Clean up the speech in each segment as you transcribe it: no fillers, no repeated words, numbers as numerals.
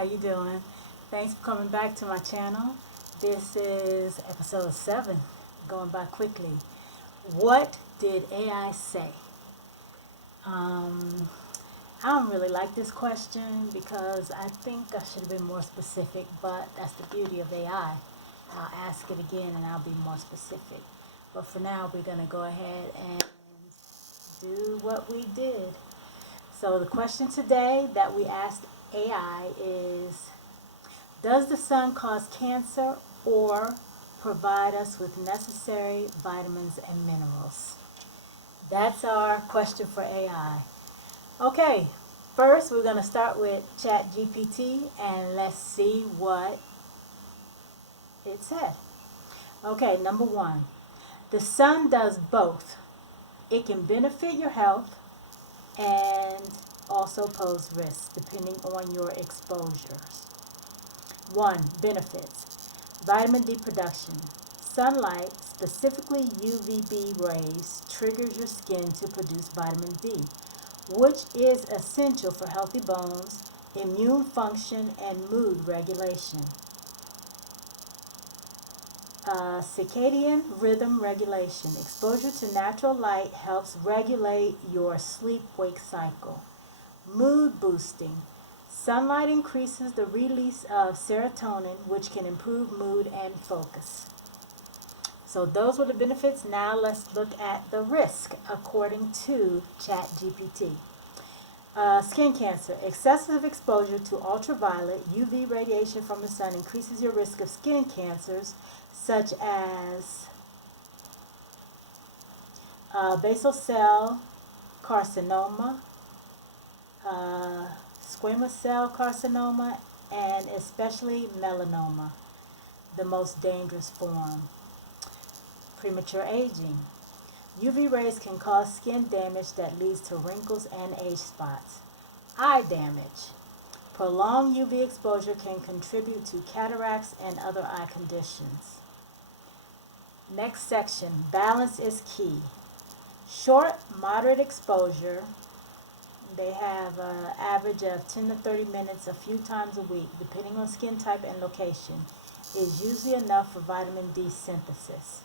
How you doing? Thanks for coming back to my channel. This is episode 7, going by quickly. What did AI say? I don't really like this question because I think I should have been more specific, but that's the beauty of AI. I'll ask it again and I'll be more specific. But for now, we're going to go ahead and do what we did. So the question today that we asked AI is, does the sun cause cancer or provide us with necessary vitamins and minerals? That's our question for AI. Okay, first we're going to start with Chatgpt and let's see what it said. Okay, number 1. The sun does both. It can benefit your health and also pose risks depending on your exposures. 1. Benefits. Vitamin D production. Sunlight, specifically UVB rays, triggers your skin to produce vitamin D, which is essential for healthy bones, immune function, and mood regulation. Circadian rhythm regulation. Exposure to natural light helps regulate your sleep-wake cycle. Mood boosting. Sunlight increases the release of serotonin, which can improve mood and focus. So those were the benefits. Now let's look at the risk according to ChatGPT. Skin cancer. Excessive exposure to ultraviolet UV radiation from the sun increases your risk of skin cancers such as basal cell carcinoma, squamous cell carcinoma, and especially melanoma, the most dangerous form. Premature aging. UV rays can cause skin damage that leads to wrinkles and age spots. Eye damage. Prolonged UV exposure can contribute to cataracts and other eye conditions. Next section, balance is key. Short, moderate exposure. They have an average of 10 to 30 minutes a few times a week, depending on skin type and location, is usually enough for vitamin D synthesis.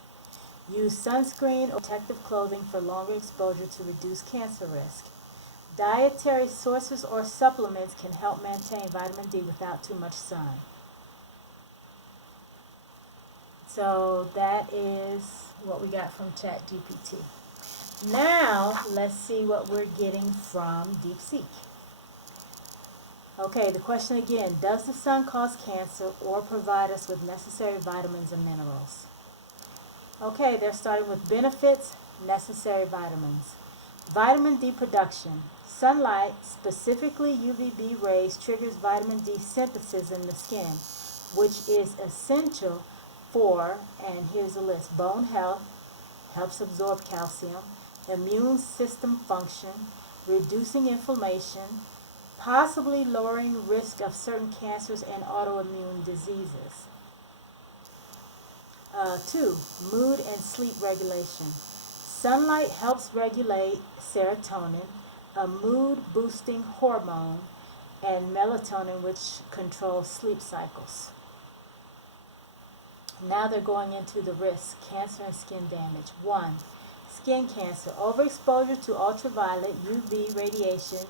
Use sunscreen or protective clothing for longer exposure to reduce cancer risk. Dietary sources or supplements can help maintain vitamin D without too much sun. So that is what we got from ChatGPT. Now, let's see what we're getting from Deepseek. Okay, the question again, does the sun cause cancer or provide us with necessary vitamins and minerals? Okay, they're starting with benefits, necessary vitamins. Vitamin D production. Sunlight, specifically UVB rays, triggers vitamin D synthesis in the skin, which is essential for, and here's a list, bone health, helps absorb calcium, immune system function, reducing inflammation, possibly lowering risk of certain cancers and autoimmune diseases. 2. Mood and sleep regulation. Sunlight helps regulate serotonin, a mood-boosting hormone, and melatonin, which controls sleep cycles. Now they're going into the risks, cancer and skin damage. 1. Skin cancer. Overexposure to ultraviolet UV radiation,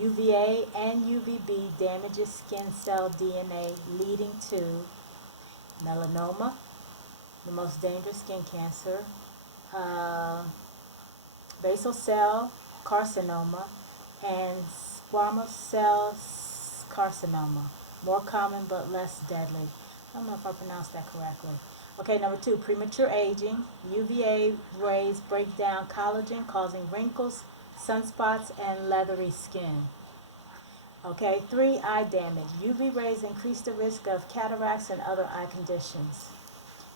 UVA, and UVB damages skin cell DNA, leading to melanoma, the most dangerous skin cancer, basal cell carcinoma, and squamous cell carcinoma. More common but less deadly. I don't know if I pronounced that correctly. Okay, number 2, premature aging. UVA rays break down collagen, causing wrinkles, sunspots, and leathery skin. Okay, 3, eye damage. UV rays increase the risk of cataracts and other eye conditions.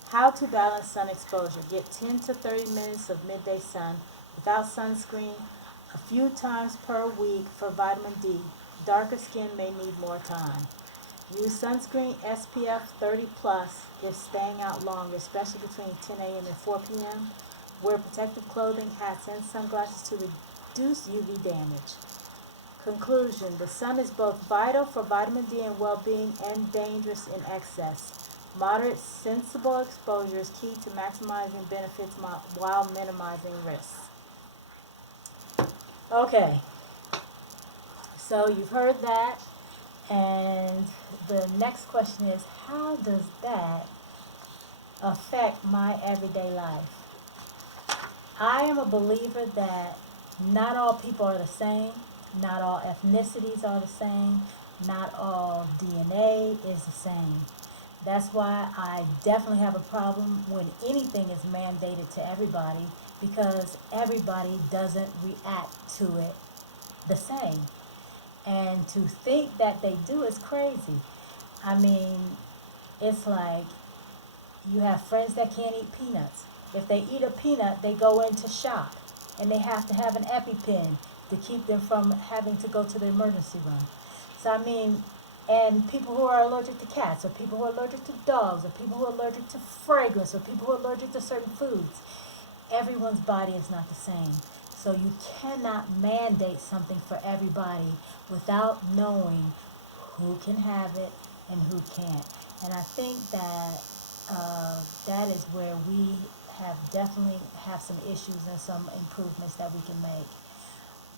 How to balance sun exposure. Get 10 to 30 minutes of midday sun without sunscreen a few times per week for vitamin D. Darker skin may need more time. Use sunscreen SPF 30 plus if staying out longer, especially between 10 a.m. and 4 p.m. Wear protective clothing, hats, and sunglasses to reduce UV damage. Conclusion: the sun is both vital for vitamin D and well-being and dangerous in excess. Moderate, sensible exposure is key to maximizing benefits while minimizing risks. Okay, so you've heard that, and the next question is, how does that affect my everyday life? I am a believer that not all people are the same, not all ethnicities are the same, not all DNA is the same. That's why I definitely have a problem when anything is mandated to everybody, because everybody doesn't react to it the same. And to think that they do is crazy. I mean, it's like you have friends that can't eat peanuts. If they eat a peanut, they go into shock and they have to have an EpiPen to keep them from having to go to the emergency room. So I mean, and people who are allergic to cats, or people who are allergic to dogs, or people who are allergic to fragrance, or people who are allergic to certain foods. Everyone's body is not the same. So you cannot mandate something for everybody without knowing who can have it and who can't. And I think that that is where we definitely have some issues and some improvements that we can make.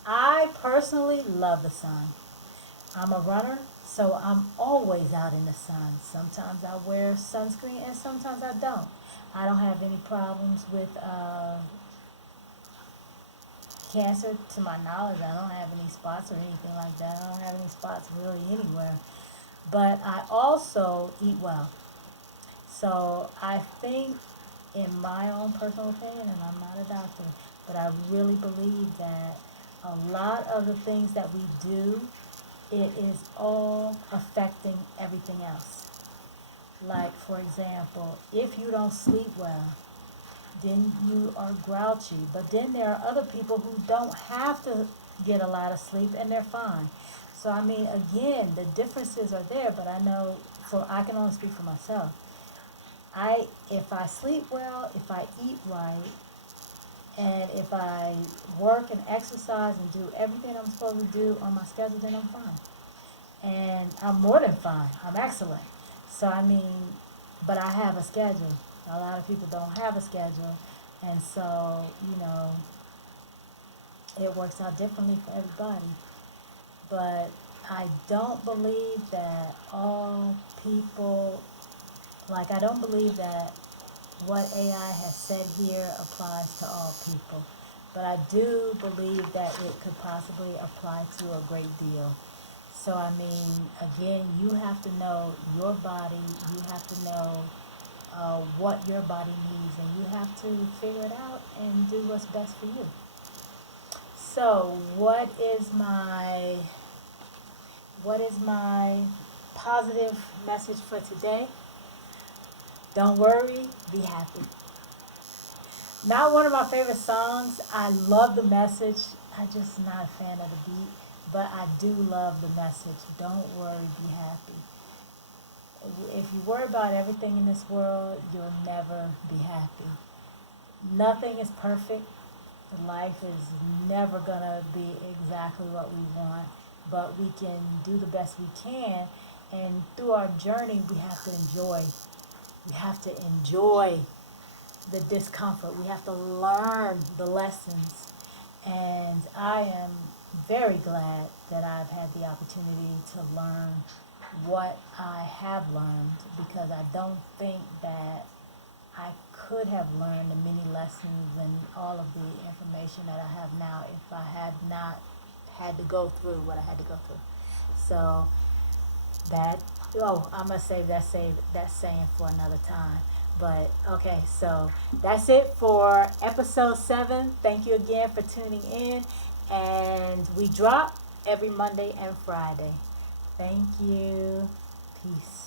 I personally love the sun. I'm a runner, so I'm always out in the sun. Sometimes I wear sunscreen and sometimes I don't. I don't have any problems with cancer to my knowledge. I don't have any spots or anything like that. I don't have any spots really anywhere. But I also eat well. So I think, in my own personal opinion, and I'm not a doctor, but I really believe that a lot of the things that we do, it is all affecting everything else. Like, for example, if you don't sleep well, then you are grouchy. But then there are other people who don't have to get a lot of sleep and they're fine. So I mean, again, the differences are there, but I can only speak for myself. If I sleep well, if I eat right, and if I work and exercise and do everything I'm supposed to do on my schedule, then I'm fine. And I'm more than fine. I'm excellent. So I mean, but I have a schedule. A lot of people don't have a schedule, and so it works out differently for everybody. But I don't believe that all people, like, I don't believe that what AI has said here applies to all people. But I do believe that it could possibly apply to a great deal. So, I mean, again, you have to know your body, you have to know what your body needs, and you have to figure it out and do what's best for you. So, what is my positive message for today? Don't worry, be happy. Not one of my favorite songs. I love the message. I'm just not a fan of the beat, but I do love the message. Don't worry, be happy. If you worry about everything in this world, you'll never be happy. Nothing is perfect. Life is never gonna be exactly what we want, but we can do the best we can, and through our journey we have to enjoy. We have to enjoy the discomfort. We have to learn the lessons. And I am very glad that I've had the opportunity to learn what I have learned, because I don't think that I could have learned the many lessons and all of the information that I have now if I had not had to go through what I had to go through. So I must save that saying for another time. But okay, so that's it for episode 7. Thank you again for tuning in, and we drop every Monday and Friday. Thank you. Peace.